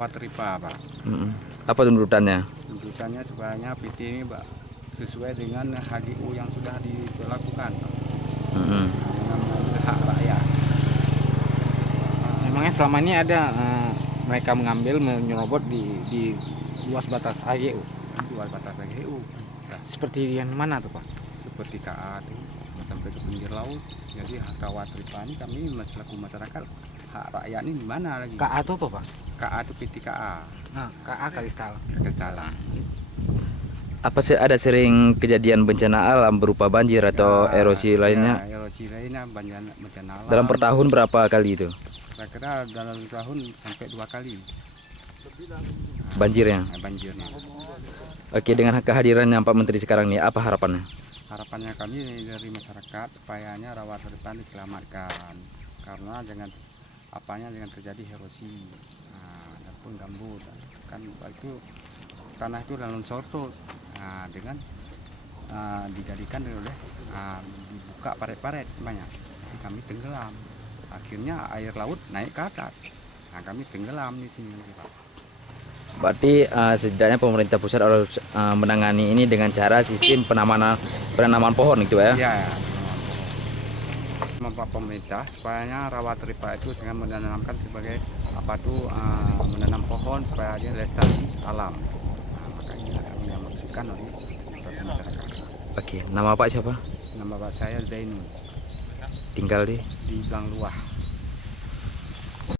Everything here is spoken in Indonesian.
Watripa, Pak. Apa tuntutannya? Tuntutannya supaya PT ini, Pak, sesuai dengan HGU yang sudah dilakukan, Pak. Dengan mengambil hak rakyat. Memangnya selama ini ada mereka mengambil menyerobot di luas batas HGU. Luar batas HGU. Nah, Seperti yang mana tuh, Pak? seperti KA itu sampai ke pinggir laut. Jadi hak Watripa ini kami selaku masyarakat, hak rakyat ini di mana lagi? KA itu apa, Pak? KA itu PT KA. Nah, KA Kalistal. Kesalah. Apa sih ada sering kejadian bencana alam berupa banjir atau erosi lainnya? Ya, erosi lainnya bencana alam. Dalam per tahun berapa kali itu Saya kira dalam tahun sampai 2 kali. banjirnya? Banjirnya. Oke, dengan kehadirannya Pak Menteri sekarang nih, apa harapannya? Harapannya kami dari masyarakat supayanya rawa terdepan diselamatkan, karena jangan terjadi erosi ataupun gambut kan itu tanah itu dan longsor tuh dengan dijadikan oleh dibuka paret-paret banyak, jadi kami tenggelam, akhirnya air laut naik ke atas, kami tenggelam di sini, Pak. Berarti setidaknya pemerintah pusat harus menangani ini dengan cara sistem penanaman pohon gitu ya? Ya, membuat pemerintah supaya Rawatripa itu dengan menanamkan sebagai menanam pohon supaya dia lestari alam. Makanya yang maksudkan oleh masyarakat. Oke, nama Pak siapa? Nama Pak saya Zainul, Tinggal di di Blangluah.